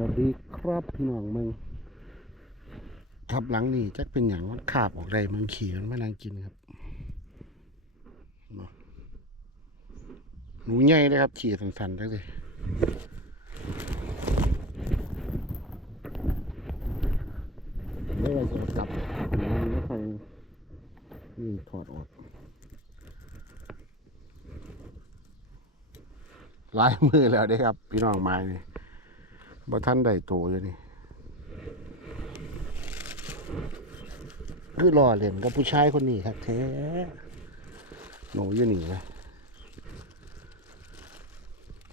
วัสดีครับพี่น้องมึงครับหลังนี่จักเป็นอย่างมันขาบออกได้มึงขี่มันไม่นางกินครับหนูใหญ่เลยครับขี่สันๆได้เลยไม่ว่าจะกลับมันไม่ค่อยนี่ถอดออกหลายมือแล้วเด้ครับ พี่น้องไม้นี่ บ่ท่านได้โตอยู่นี่ คือรอเล่นกับผู้ชายคนนี้ครับแท้หนูอยู่นี่นะ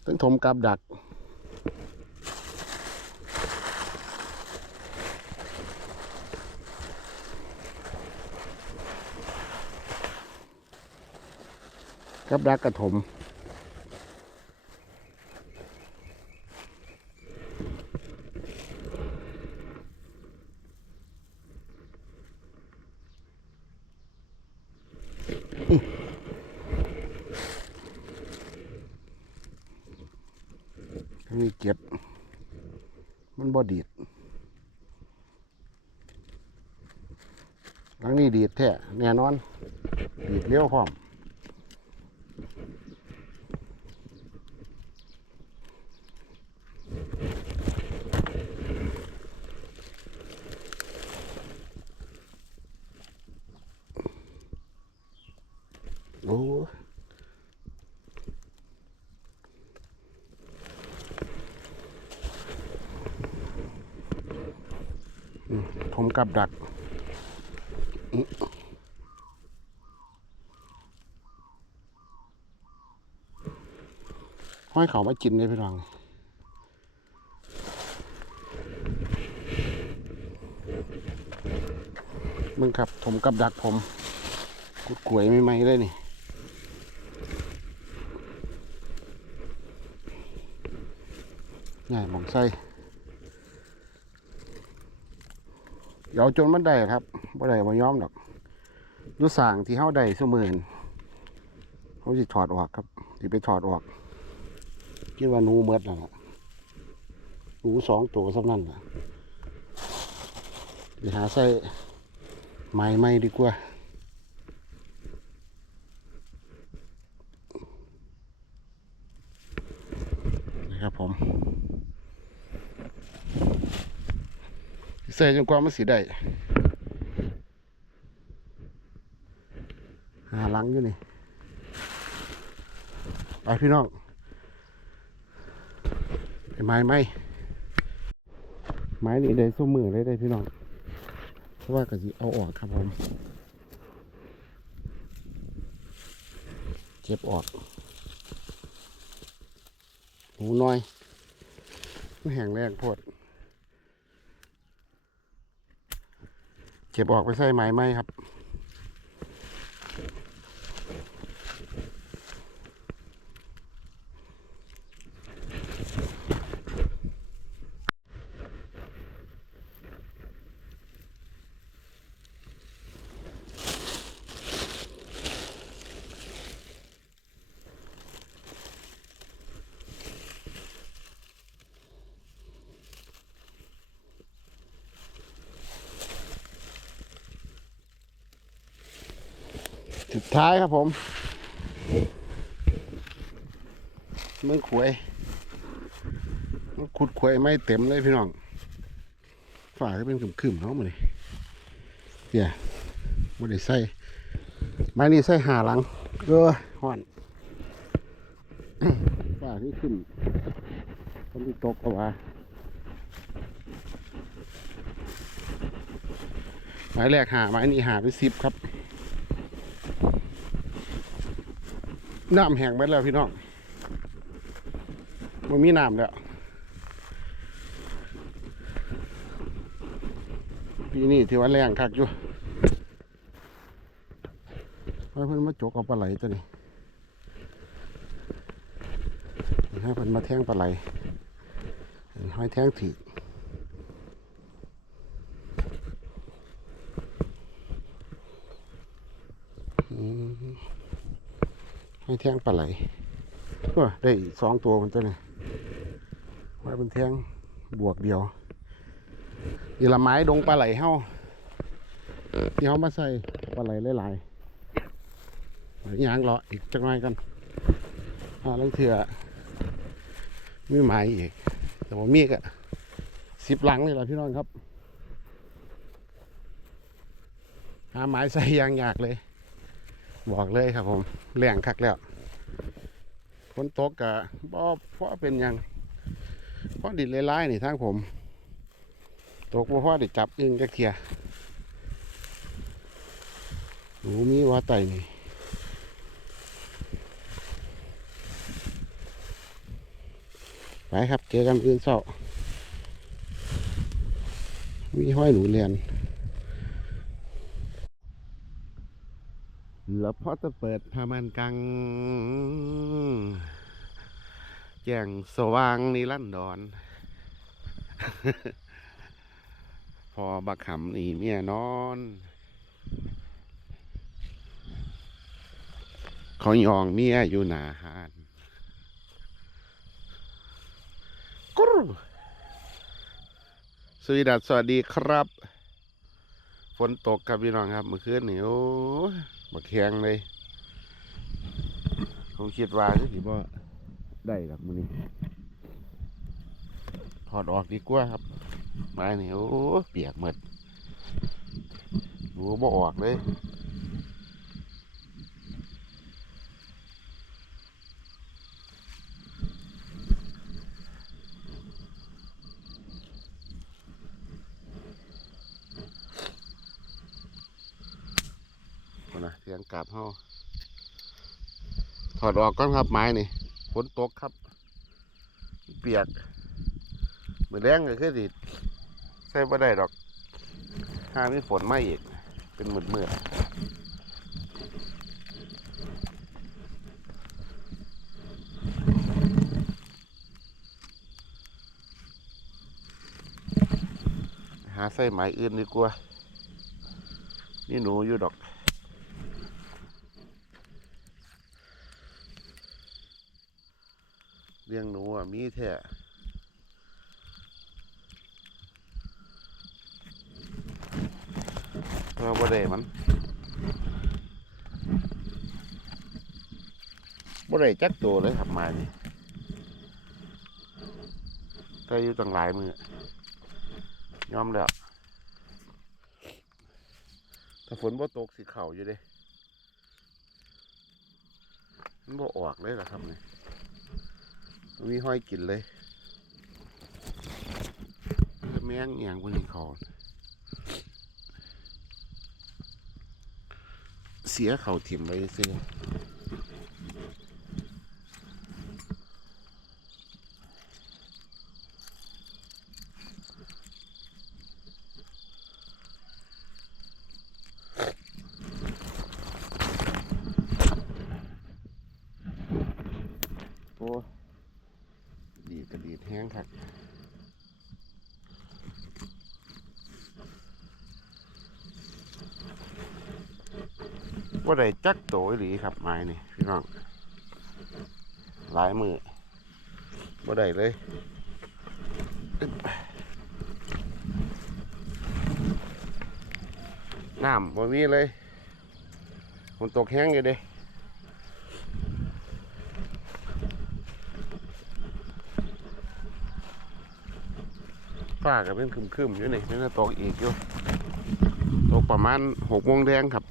ต้องถมกับดักกับดักกระถมีเก็บ มันบ่ดีดหลังนี้ดีดแท้แน่นอน ดีดเลี้ยวพร้อมโอ้มผม กับดัก ห้อยเขามากินเลยพี่น้องมึงครับผมกับดักผมกุดกลวยไม่ไหมเลยนี่ง่ายหมองไส้ เดาจนมันได้ครับบ่ได้บ่ยอมหรอกอยุสางที่เฮาได้เสมือนเขาสิถอดออกครับสิไปถอดออกคิดว่าหนูเมดแล้วล่ะหนูสองตัวสำนั่นล่ะไปหาใส่ไม้ไม้ดีกว่า นะครับผม ใส่จนกว่ามันสีได้หาลังอยู่นี่ไปพี่น้องไปไม้ไหมไม้นี่ได้ส้มมือเลยได้พี่น้องเพราะว่ากะสิเอาออกครับผมเก็บออกหูน้อยแห้งแรงโพด เก็บออกไปใส่ไม้ไหมครับ สุดท้ายครับผมมึงขวยมันขุดขวยไม่เต็มเลยพี่น้องฝาก็เป็นขึ้มๆเนาะมันนี่เดี๋ยวไม่ได้ใส่ไม้นี่ใส่หาหลังเออห่อนฝาที่ขึ้นคนที่ตกก็ว่าไม้แรกหาไม้นี่หาไปสิบครับ น้ำแห้งไปแล้วพี่น้องมันมีน้ำแล้วปีนี้ถือว่าแรงคักอยู่เพราะเพิ่นมาจกเอาปลาไหลตัวนี้ให้เพิ่นมาแทงปลาไหลห้อยแทงถีบอืม ให้แทงปลาไหลก็ได้อีกสองตัวมันตัวนี้ไว้เป็นแทงบวกเดียวนี่ละไม้ดงปลาไหลเฮ้าที่เฮามาใส่ปลาไหลหลายๆเอายางเลาะอีกจักหน่อยกันอ่าลังเถื่อมีไม้อีก แต่ว่ามีกะสิบหลังเลยล่ะพี่น้องครับ หาไม้ใส่ยางยากเลย บอกเลยครับผมแรงคักแล้วฝนตกกะบ่เพราะเป็นยังเพราะดินเลายๆนี่ทางผม ตกบ่เพราะได้จับอึ้งจะเคลียหนูมีว่าไตนี่ไปครับเจอกันคืนเช้ามีห้อยหนูเรียน แล้วพอจะเปิดพามันกังแจ้งสว่างนิรันดร พอบักขำนี่เมียนอนขายองเมียอยู่หนาหานกรูสวีดัสสวัสดีครับ ฝนตกครับพี่น้องครับ เมื่อคืนนี่โอ้ บักแข็งเลยผมคิดว่าสิบ่ได้หรอกมื้อนี้ถอดออกดีกว่าครับไม้นี่โอ้เปียกหมดดูบ่ออกเลยเอานะเสียงกลับเฮาถอดออกก่อนครับไม้นี่ฝนตกครับ เปียกมือแรงก็คือสิใส่บ่ได้ดอกห้ามีฝนมาอีก เป็นมืดมืดๆหาใส่ไม้อื่นดีกว่า นี่หนูอยู่ดอก เลี้ยงห นูอะมีแท้เราบ่ได้มันบ่ได้จักตัวเลยครับมานี่ก็อยู่ตั้งหลายมือยอมแล้วถ้าฝนบ่ตกสิเข่าอยู่เด้มันบ่ออกเลยล่ะครับนี่ มีห้อยกินเลยจะแมงเอียงพวกนี้เขาเสียเขาถิ่มไปสิอโอ้ดีดกระดีดแห้งครับว่า ได้จักโตอีหลีครับไม้นี่พี่น้องหลายมือว่ได้เลยน้ำบ่มีเลยฝนตกแห้งอยู่เด้ฟ้าก็เป็นครึมๆอยู่นี่เป็นตกอีกอยู่ตกประมาณหกโมงแดงครับ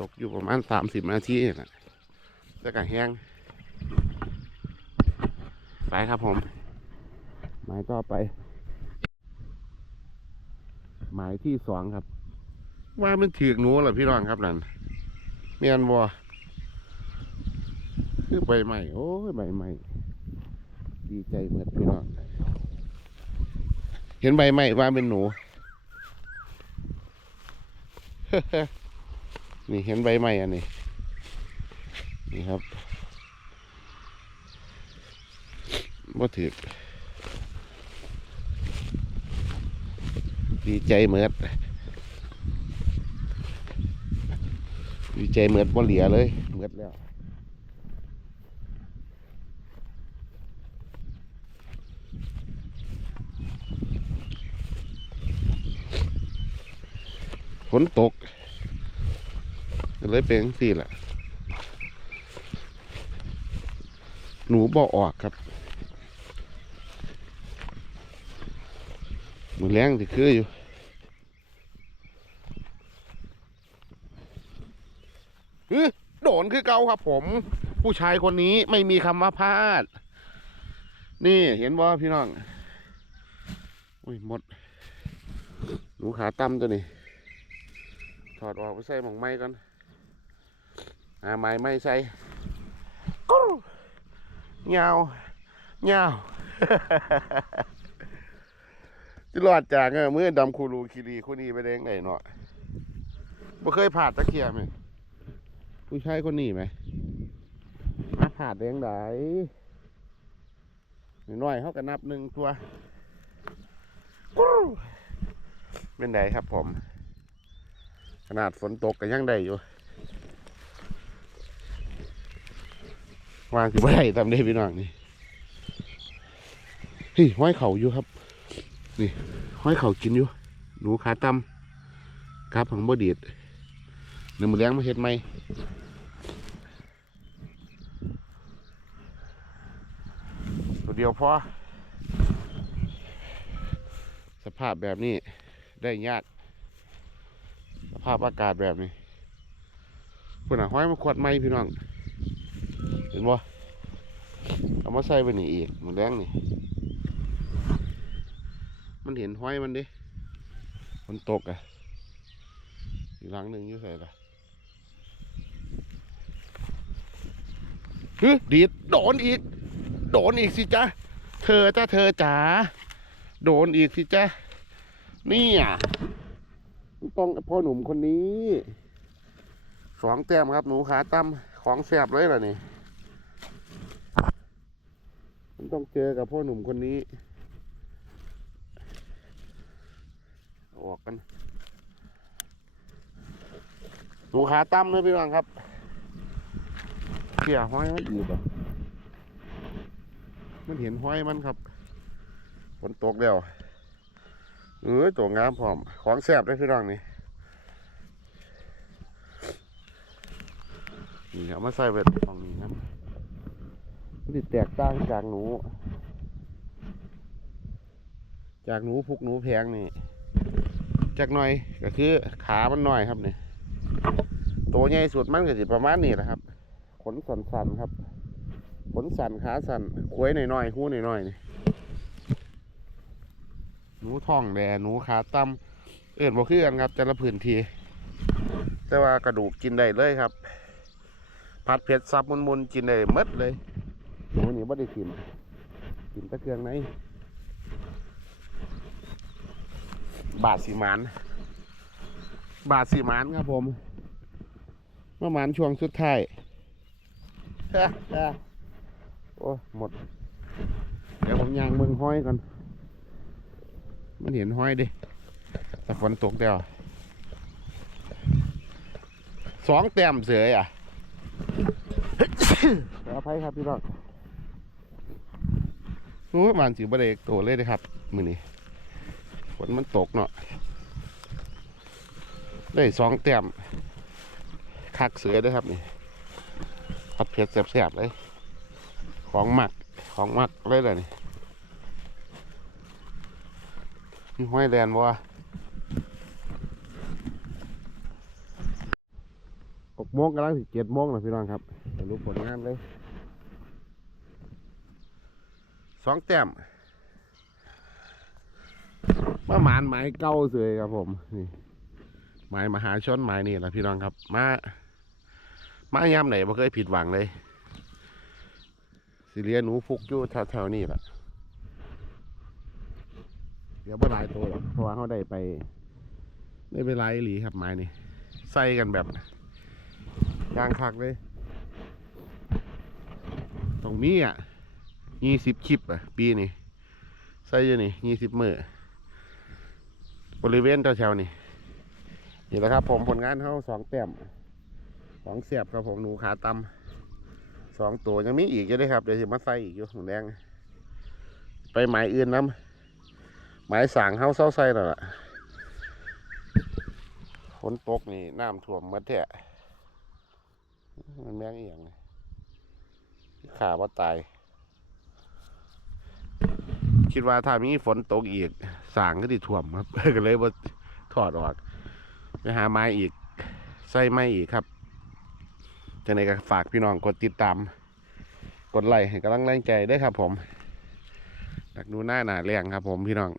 ตกอยู่ประมาณสามสิบนาทีนี่แหละแล้วก็แห้งไปครับผม หมายต่อไป หมายที่สองครับ ว่ามันถือกหนูเหรอพี่น้องครับนั่นเมียนบัวคือใบใหม่โอ้ยใบใหม่ดีใจเหมือนพี่น้องเห็นใบไม้ว่าเป็นหนู นี่เห็นใบใหม่อันนี้ นี่ครับบ่ถือดีใจเมือดดีใจเมือดบ่เหลียเลยเมือดแล้วฝนตก ก็เลยเป็นสี่แหละหนูบ่ออกครับ มือแรงที่คืออยู่เฮ้ยโดนคือเก่าครับผม ผู้ชายคนนี้ไม่มีคำว่าพลาด นี่เห็นบ่พี่น้อง อุ้ยหมด หนูขาตั้มตัวนี้ ถอดออกไปใส่หมองไม้ก่อน หาไม้ไม่ใส่กรูเงาเงาจะรอดจากเออมือดำคูรูคิรีคนนี้ไปเด้งไหนเนาะบ่เคยผ่านตะเคียมไหมผู้ชายคนนี้ไหมมาผ่าเด้งไหนน้อยๆเขาก็นับหนึ่งตัวกรูเป็นไดครับผม ขนาดฝนตกก็ยังได้อยู่ วางสิบ่ได้ทำได้พี่น้องนี่ฮ้ยห้อยเข่าอยู่ครับ นี่ห้อยเข่ากินอยู่หนูขาตั้มครับผังบ่ดีดหนึ่งมือเลี้ยงมาเฮ็ดไหมตัวเดียวพอสภาพแบบนี้ได้ยากสภาพอากาศแบบนี้คุณอะห้อยมาขวดไม้พี่น้อง ห็นบ่เอามาใส่ไปนี่อีกมันแดงนี่ มันเห็นห้อยมันดิมันตกอะ อีกหลังหนึ่งอยู่ใส่ละฮึดีดโดนอีก โดนอีกสิจ๊ะ เธอจ้าเธอจ๋า โดนอีกสิจ๊ะ นี่อะต้องพ่อหนุ่มคนนี้ สองแต้มครับ หนูขาตั้มของแสบเลยล่ะนี่ ต้องเจอกับพ่อหนุ่มคนนี้ ออกกันหนูขาตั้มเลยพี่น้องครับเขี่ยห้อยไมันอีกอะมันเห็นห้อยมันครับฝนตกแล้วเออตัวงามพร้อม ของแซ่บได้พี่น้องนี่นี่เอามาใส่เวทของนี้นะ ติดแตกต่างจากหนู จากหนูพุกหนูแพงนี่ จากหน่อยก็คือขามันหน่อยครับนี่ตัวใหญ่สุดมันก็สิประมาณนี้แหละครับ ขนสันๆครับ ขนสันขาสันควยหน่อยๆหูหน่อยๆนี่หนูท้องแดหนูขาต่ำเอื่นบ่คือกันครับ แต่ละพื้นที่แต่ว่ากระดูกกินได้เลยครับ ผัดเผ็ดซับมุนๆกินได้มดเลย หนูนี่บ่ได้กินกินตะเครื่องไหนบาทสีมานบาทสีมานครับผมเมื่อมานช่วงสุดท้ายโอ้หมด เดี๋ยวผมย่างเมืองห้อยก่อนมันเห็นห้อยดิแต่ฝนตกเดียวสองแต้มเสืออะขออภัยครับพี่น้อง โอ้ยมันสิบเดกโตเลยนะครับ มือนี้ฝนมันตกเนาะได้สองแต้มคักเสือเด้วยครับนี่ผัดเผ็ดแซ่บๆเลย ของหมักของหมักเลยเลยนี่มีห้อยแลนบ่วะหกโมงกำลังสิเจ็ดโมงนะพี่น้องครับรู้ผลงานเลย สองแต้มมาหมานไม้เก้าเสยครับผมนี่ไม้มหาชนไม้นี่แหละพี่น้องครับ มามายามไหนบ่เคยผิดหวังเลยสิเลียหนูฟุกอยู่แถวๆนี่แหละเดี๋ยวบ่หลายตัวหรอกเพราะว่าเขาได้ไปได้ไปไล่หลีครับไม้นี่ใส่กันแบบยางคักเลย ตรงนี้อะ ยี่สิบคลิปอะ ปีนี้ใส่อยู่นี่ยี่สิบมือบริเวณแถวๆนี่นี่แหละครับ ผมผลงานเขาสองแต้มสองเสียบครับผมหนูขาตำสองตัวยังมีอีกอยู่เลยครับ เดี๋ยวจะมาใส่อีกอยู่หนูแดง ไปหมายอื่นน้ำหมายสั่งเฮาเศร้าใส่แล้วล่ะฝนตกนี่น้ำท่วมหมดแท้มันแม่งอียงขาว่าตาย คิดว่าถ้ามีฝนตกอีกสางก็ติดท่วมครับ ก็เลยบ่ถอดออกไปหาไม้อีกใส่ไม้อีกครับจังไดก็ฝากพี่น้องกดติดตาม กดไลค์ให้กำลังแรงใจด้วยครับ ผมอยากดูหน้าหนาแรงครับ ผมพี่น้อง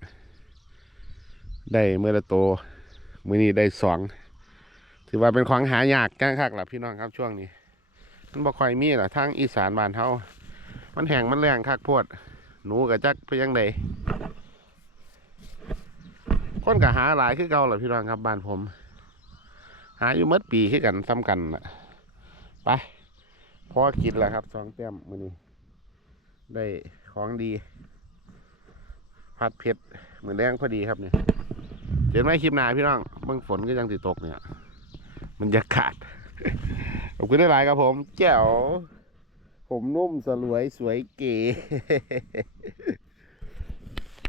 ได้เมื่อละโตมือนี้ได้สองถือว่าเป็นของหายากจ้างคักล่ะพี่น้องครับช่วงนี้ มันบ่ค่อยมีล่ะทางอีสานบ้านเฮามันแห้งมันแรงคักโพด หนูกับจักไปยังใดคนก็หาหลายคือเก่าล่ะพี่น้องครับบ้านผม หาอยู่เมดปีคือกันซ้ำกันล่ะไปพอกินแล้วครับสองแต้มมือนี้ ได้ของดีพัดเพชรเหมือนแรงพอดีครับเนี่ยเจอไหมคลิปหน้าพี่น้องเบิ่งฝนก็ยังติดตกเนี่ย มันจะขาดขอบคุณหลายครับผม แจ๋ว ผมนุ่มสลวยสวยเก๋